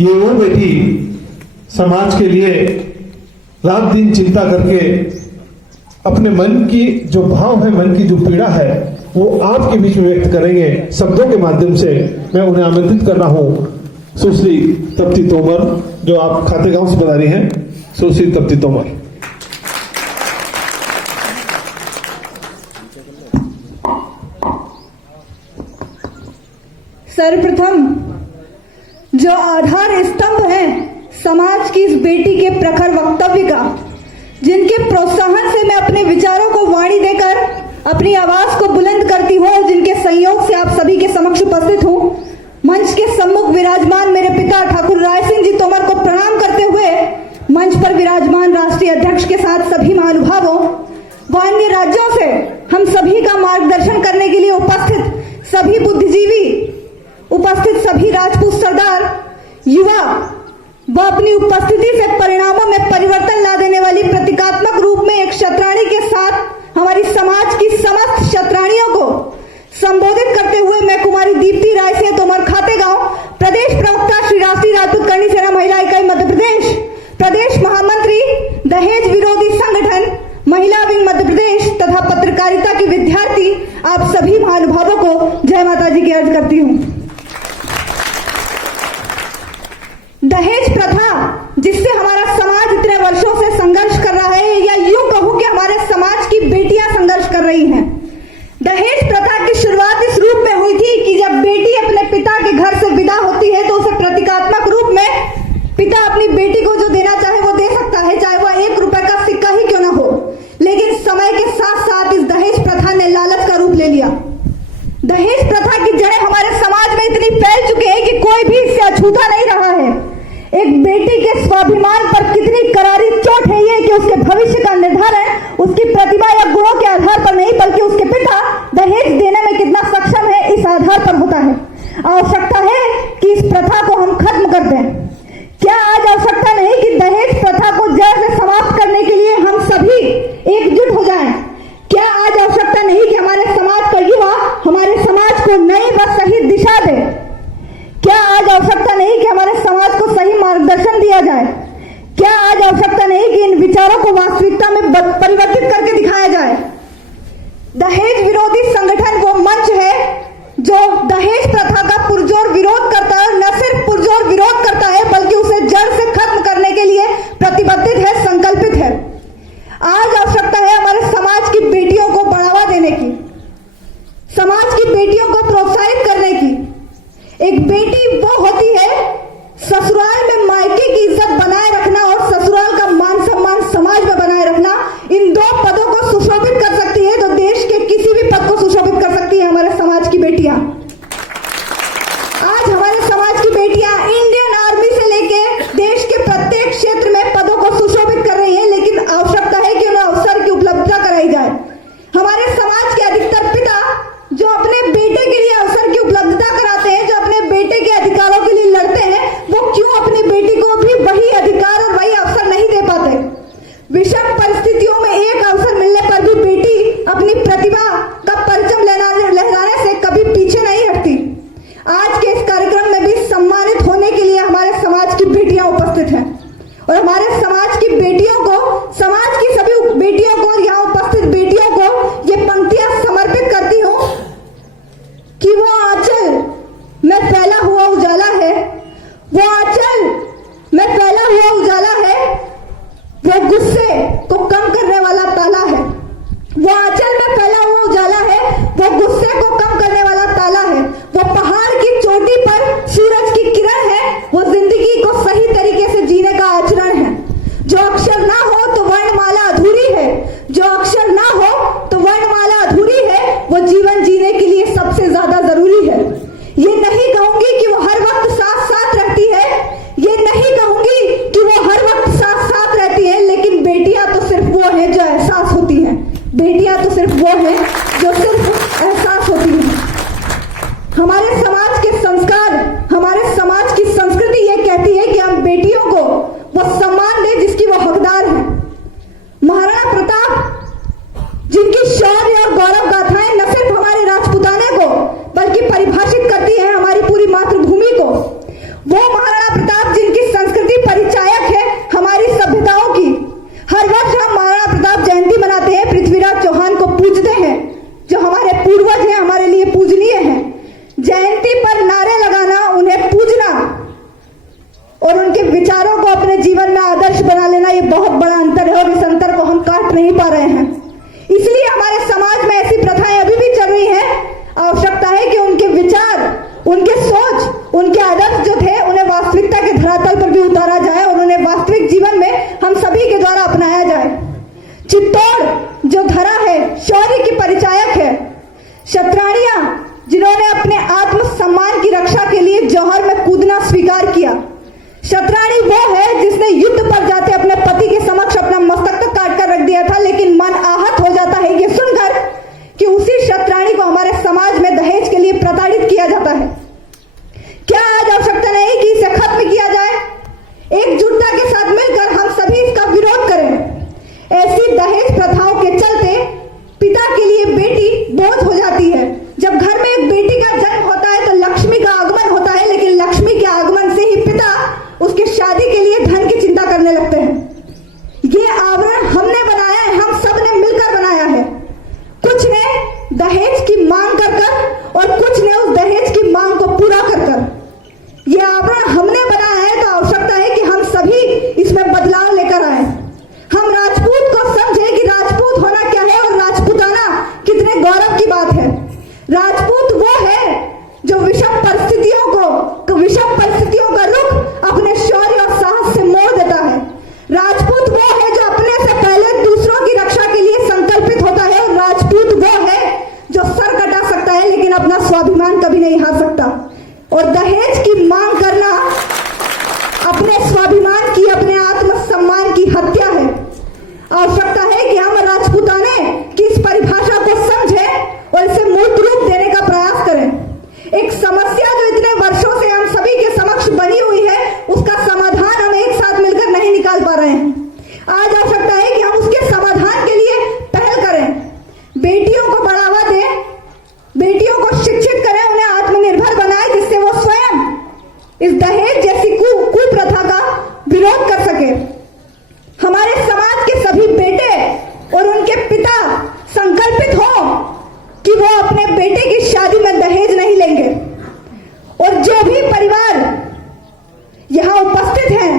ये वो बेटी समाज के लिए रात दिन चिंता करके अपने मन की जो भाव है, मन की जो पीड़ा है, वो आपके बीच में व्यक्त करेंगे शब्दों के माध्यम से। मैं उन्हें आमंत्रित कर रहा हूं सुश्री तप्ती तोमर, जो आप खातेगांव से बता रही हैं, सुश्री तप्ती तोमर। सर्वप्रथम जो आधार स्तंभ है समाज की इस बेटी के प्रखर वक्तव्य का, जिनके प्रोत्साहन से मैं अपने विचारों को वाणी देकर अपनी आवाज को बुलंद करती हूँ और जिनके सहयोग से आप सभी के समक्ष उपस्थित हूँ, मंच के सम्मुख विराजमान मेरे पिता ठाकुर राय सिंह जी तोमर को प्रणाम करते हुए मंच पर विराजमान राष्ट्रीय अध्यक्ष के साथ सभी महानुभावों व अन्य राज्यों से हम सभी का मार्गदर्शन करने के लिए उपस्थित सभी बुद्धिजीवी, उपस्थित सभी राजपूत सरदार, युवा व अपनी उपस्थिति से परिणामों में परिवर्तन ला देने वाली प्रतीकात्मक रूप में एक शतरानी के साथ हमारी समाज की समस्त शतरानियों को संबोधित करते हुए मैं कुमारी दीप्ति राय सिंह तोमर खातेगांव, प्रदेश प्रवक्ता श्री राष्ट्रीय राजपूत करणी सेना महिला इकाई मध्य प्रदेश, प्रदेश महामंत्री दहेज विरोधी संगठन महिला विंग मध्य प्रदेश तथा पत्रकारिता की विद्यार्थी, आप सभी महानुभावों को जय माता जी की अर्ज करती हूँ। दहेज प्रथा जिससे हमारा समाज इतने वर्षों से संघर्ष कर रहा है, या यूं कहूं कि हमारे समाज की बेटियां संघर्ष कर रही हैं। दहेज प्रथा की शुरुआत इस रूप में हुई थी कि जब बेटी अपने पिता के घर से विदा होती है तो उसे प्रतीकात्मक रूप में पिता अपनी बेटी को जो देना चाहे वो दे सकता है, चाहे वह 1 रुपए का सिक्का ही क्यों ना हो। लेकिन समय के साथ साथ इस दहेज प्रथा ने लालच का रूप ले लिया। दहेज प्रथा की जड़ें हमारे समाज में इतनी फैल चुकी है कि कोई भी इससे अछूता नहीं रहा है। एक बेटी के स्वाभिमान पर कितनी करारी चोट है ये कि उसके भविष्य का निर्धारण उसकी प्रतिभा या गुणों के आधार पर नहीं, बल्कि उसके पिता दहेज देने में कितना सक्षम है इस आधार पर होता है। आवश्यकता है कि इस प्रथा को हम खत्म कर दें। क्या आज आवश्यकता नहीं कि दहेज प्रथा को जड़ से समाप्त करने के लिए हम सभी एकजुट हो जाएं? क्या आज आवश्यकता नहीं कि हमारे समाज का युवा हमारे समाज को नई व सही दिशा दे? क्या आज आवश्यकता नहीं कि हमारे समाज को सही मार्गदर्शन दिया जाए? क्या आज आवश्यकता नहीं कि इन विचारों को वास्तविकता में परिवर्तित करके दिखाया जाए? दहेज विरोधी संगठन वो मंच है जो दहेज प्रथा का पुरजोर विरोध करता है, न सिर्फ पुरजोर विरोध करता है बल्कि उसे जड़ से खत्म करने के लिए प्रतिबद्ध है, संकल्पित है। आज आवश्यकता है हमारे समाज की बेटियों को बढ़ावा देने की, समाज की बेटियों को प्रोत्साहित करने की। एक बेटी वो होती है ससुराल में मायके की इज्जत बनाए रखना और ससुराल का मान सम्मान समाज में बनाए रखना, इन 2 पदों को सुशोभित कर सकती है तो देश के किसी भी पद को सुशोभित कर सकती है हमारे समाज की बेटियां। आज हमारे समाज की बेटियां इंडियन आर्मी से लेके देश के प्रत्येक क्षेत्र में पदों को सुशोभित कर रही है, लेकिन आवश्यकता है कि उन्हें अवसर की उपलब्धता कराई जाए। हमारे समाज के अधिकतर पिता जो अपने बेटे के लिए अवसर की उपलब्धता कराते हैं, जो अपने बेटे के अधिकारों के लिए लड़ते हैं, वो क्यों अपनी बेटी को भी वही अधिकार और वही अवसर नहीं दे पाते? विषम परिस्थितियों में एक अवसर मिलने पर भी बेटी अपनी प्रतिभा का परचम लहराने से कभी पीछे नहीं हटती। आज के इस कार्यक्रम में भी सम्मानित होने के लिए हमारे समाज की बेटियां उपस्थित हैं और हमारे समाज की बेटियों को, समाज की सभी बेटियों को और यहाँ उपस्थित बेटियों को ये पंक्तियां समर्पित करती हूँ कि वो आंचल में फैला हुआ उजाला है, वो आंचल में फैला हुआ उजाला है, वो गुस्से को कम करने वाला ताला है। वो आंचल में फैला हुआ उजाला है, वो गुस्से को कम करने वाला ताला है। वो पहाड़ की चोटी पर सूरज की किरण है, वो जिंदगी को सही तरीके से जीने का आचरण है। जो अक्षर ना हो तो वर्णमाला अधूरी है, जो अक्षर ना हो तो वर्णमाला अधूरी है, वो जीवन जीने के लिए सबसे ज्यादा जरूरी है। ये नहीं कहूंगी कि वो हर वक्त साथ साथ रहती है, ये नहीं कहूंगी कि वो हर वक्त साथ साथ रहती है, लेकिन बेटियां तो सिर्फ वो हैं जो एहसास होती हैं। बेटियां तो सिर्फ वो हैं जो सिर्फ एहसास होती हैं। हमारे समाज के संस्कार, हमारे समाज की संस्कृति ये कहती है कि हम बेटियों को वो सम्मान दें जिसकी वो हकदार है। महाराणा प्रताप जिनकी शौर्य और गौरव गाथाएं न सिर्फ हमारे राजपूताने को बल्कि परिभाषित करती है हमारी पूरी मातृभूमि को, वो जयंती पर नारे लगाना, उन्हें पूजना और उनके विचारों को अपने जीवन में आदर्श बना लेना, ये बहुत बड़ा अंतर है और इस अंतर को हम काट नहीं पा रहे हैं। इसलिए हमारे समाज में ऐसी प्रथाएं अभी भी चल रही हैं। आवश्यकता है कि उनके विचार, उनके सोच, उनके आदर्श जो थे उन्हें वास्तविकता के धरातल पर भी उतारा जाए और उन्हें वास्तविक जीवन में हम सभी के द्वारा अपनाया जाए। चित्तौड़ जो धरा है, शौर्य की परिचायक है। क्षत्राणियां जिन्होंने अपने आत्मसम्मान की रक्षा के लिए जौहर में कूदना स्वीकार किया। क्षत्राणी वो है जिसने युद्ध पर जाते अपने पति के समक्ष अपना मस्तक तक काट कर रख दिया था, लेकिन मन आहत हो जाता है ये सुनकर कि उसी क्षत्राणी को हमारे समाज में दहेज के लिए प्रताड़ित किया जाता है। क्या आज आवश्यकता नहीं कि इसे खत्म किया जाए? एकजुटता के साथ मिलकर हम सभी इसका विरोध करें। ऐसी दहेज प्रथाओं के चलते पिता के लिए बेटी बोझ हो जाती है। जब घर में एक बेटी का जन्म होता है तो लक्ष्मी का आगमन होता है, लेकिन लक्ष्मी के आगमन से ही पिता उसके शादी के लिए धन की चिंता करने लगते हैं। ये आवरण हमने बनाया है, हम सब ने मिलकर बनाया है। कुछ ने दहेज की मांग कर कर और कुछ ने उस दहेज की मांग को पूरा कर कर। ये आवरण हमने बनाया है, तो आवश्यकता है कि हम सभी इसमें बदलाव लेकर आए। हम राजपूत को समझे कि राजपूत होना क्या है और राजपूताना कितने गौरव की बात है। राजपूत वो है जो विषम परिस्थितियों का रुख अपने शौर्य और साहस से मोड़ देता है। राजपूत वो है जो अपने से पहले दूसरों की रक्षा के लिए संकल्पित होता है और राजपूत वो है जो सर कटा सकता है लेकिन अपना स्वाभिमान कभी नहीं हार सकता। और दहेज की मांग करना अपने स्वाभिमान की, अपने आत्मसम्मान की हत्या है। आवश्यकता है कि हम राजपूताने की इस परिभाषा को समझें और इसे मूर्त रूप देने का प्रयास करें। एक समस्या जो इतने वर्षों से हम सभी के समक्ष बनी हुई है, उसका समाधान हम एक साथ मिलकर नहीं निकाल पा रहे हैं। आज आवश्यकता है कि हम उसके समाधान के लिए पहल करें। बेटियों को बढ़ावा दें, बेटियों को शिक्षित करें, उन्हें आत्मनिर्भर बनाएं, जिससे वो स्वयं इस दहेज जैसी कुप्रथा का विरोध कर सके। हमारे समाज के सभी बेटे और उनके पिता संकल्पित हो कि वो अपने बेटे की शादी में दहेज नहीं लेंगे। और जो भी परिवार यहां उपस्थित हैं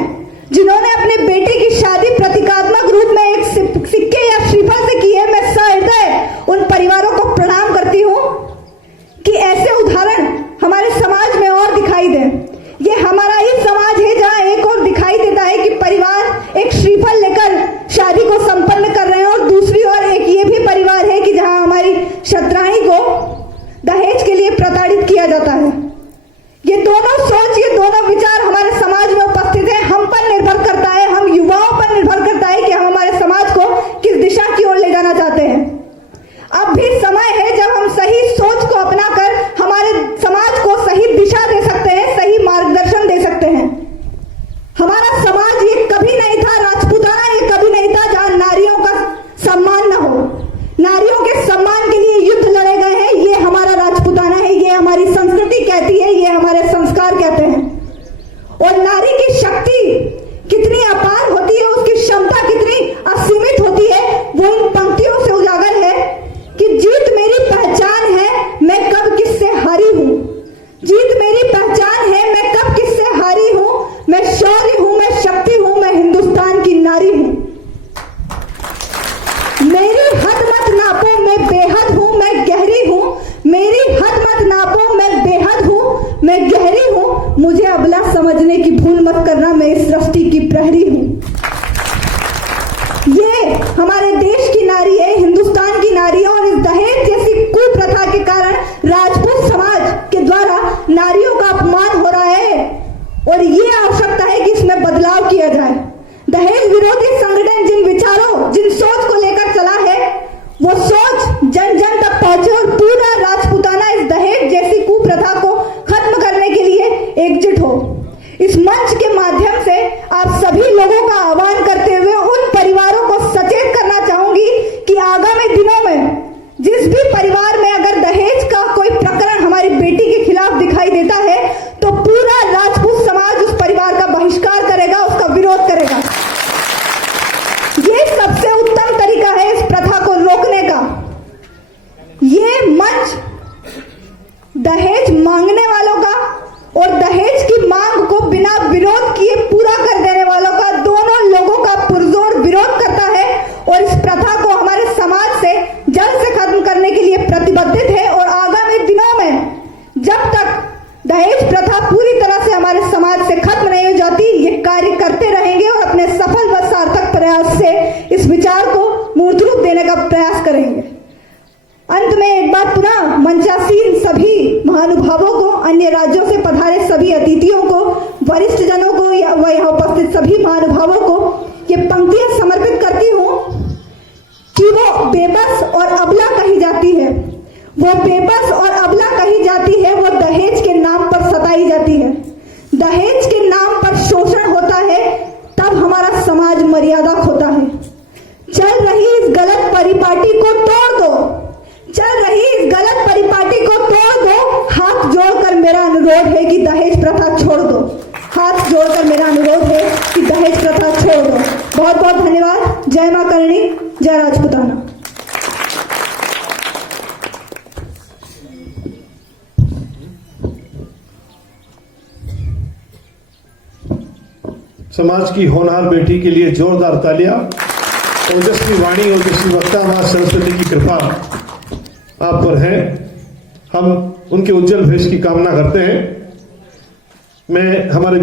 जिन्होंने अपने बेटे की शादी प्रतीकात्मक रूप में एक सिक्के या श्रीफल से की है, मैं सहृदय उन परिवारों को प्रणाम करती हूं कि ऐसे उदाहरण हमारे समाज में और दिखाई दें। ये हमारा ही समाज है जहां एक और दिखाई देता है कि परिवार एक श्रीफल लेकर शादी को संपन्न कर रहे हैं और दूसरी ओर एक ये भी परिवार है कि जहां हमारी क्षत्राणी को दहेज के लिए प्रताड़ित किया जाता है। ये दोनों सोच, ये दोनों विचार हमारे समाज में उपस्थित है। हम पर निर्भर करता है, हम युवाओं पर निर्भर करता है कि हम हमारे समाज को किस दिशा की ओर ले जाना चाहते हैं। अब भी समय है जब हम सही सोच को अपनाकर हमारे समाज को सही दिशा दे सकते हैं, सही मार्गदर्शन दे सकते हैं। हमारा समाज ये कभी नहीं था, राजपूताना ये कभी नहीं था जहां नारियों का सम्मान न हो। नारियों के सम्मान के लिए युद्ध लड़े गए हैं, ये हमारा राजपूताना है, ये हमारी संस्कृति कहती है, ये हमारे संस्कार कहते हैं। और नारी की शक्ति कितनी अपार होती है, उसकी क्षमता कितनी असीमित होती है, वो इन पंक्तियों से उजागर है कि जीत मेरी पहचान है, मैं कब किससे हारी हूं। जीत मेरी पहचान है, मैं कब किससे हारी हूं। मैं शौर्य हूं, मैं शक्ति हूं, मैं हिंदुस्तान की नारी हूं। मेरी हद मत नापो, मैं बेहद हूं, मैं गहरी हूं। मेरी हद मत नापो, मैं बेहद हूं, मैं गहरी हूं। मुझे अबला समझने की भूल मत करना, मैं इस सृष्टि की प्रहरी हूं। ये हमारे देश की नारी है, हिंदुस्तान की नारी है। और इस दहेज जैसी कुप्रथा के कारण राजपूत समाज के द्वारा नारियों का अपमान हो रहा है और ये आवश्यकता है कि इसमें बदलाव किया जाए। दहेज विरोधी संगठन जिन विचारों, जिन सोच को लेकर चला है, वो सोच जन जन तक पहुंचे और पूरा राजपूताना इस दहेज जैसी कुप्रथा को खत्म करने के लिए एकजुट हो। इस मंच के माध्यम से आप सभी लोगों का आह्वान करते हुए उन परिवारों को सचेत करना चाहूंगी कि आगामी दिनों में जिस भी परिवार में अगर दहेज का कोई प्रकरण हमारी बेटी के खिलाफ दिखाई देता है तो पूरा राजपूत समाज उस परिवार का बहिष्कार करेगा, उसका विरोध करेगा। ये सबसे उत्तम तरीका है इस प्रथा को रोकने का। ये मंच दहेज मांगने वालों का और दहेज की मांग को बिना विरोध किए पूरा कर देने वालों का, दोनों लोगों का पुरजोर विरोध करता है और इस प्रथा को हमारे समाज से जल्द से खत्म करने के लिए प्रतिबद्ध है। और आगामी दिनों में जब तक दहेज प्रथा पूरी तरह से हमारे समाज से खत्म नहीं हो जाती, ये कार्य करते रहेंगे और अपने सफल व सार्थक प्रयास से इस विचार को मूर्त रूप देने का प्रयास करेंगे। अंत में एक बार पुनः मंचासीन सभी महानुभावों को, अन्य राज्यों से पधारे सभी अतिथियों को, वरिष्ठ जनों को व यहाँ उपस्थित सभी महानुभावों को ये पंक्तियां समर्पित करती हूँ कि वो बेबस और अबला कही जाती है, वो बेबस और अबला कही जाती है, वो दहेज के नाम पर सताई जाती है। दहेज के नाम पर शोषण होता है, तब हमारा समाज मर्यादा खोता है। चल रही इस गलत परिपाटी को तोड़ दो, चल रही इस गलत परिपाटी को तोड़ दो। हाथ जोड़कर मेरा अनुरोध है कि दहेज प्रथा छोड़ दो। हाथ जोड़कर मेरा अनुरोध है कि दहेज प्रथा छोड़ दो। बहुत बहुत धन्यवाद। जय मां करणी, जय राजपूताना। समाज की होनहार बेटी के लिए जोरदार तालियां। ओजस्वी वाणी, ओजस्वी वक्ता मां सरस्वती की कृपा आप पर है। हम उनके उज्जवल भविष्य की कामना करते हैं। मैं हमारे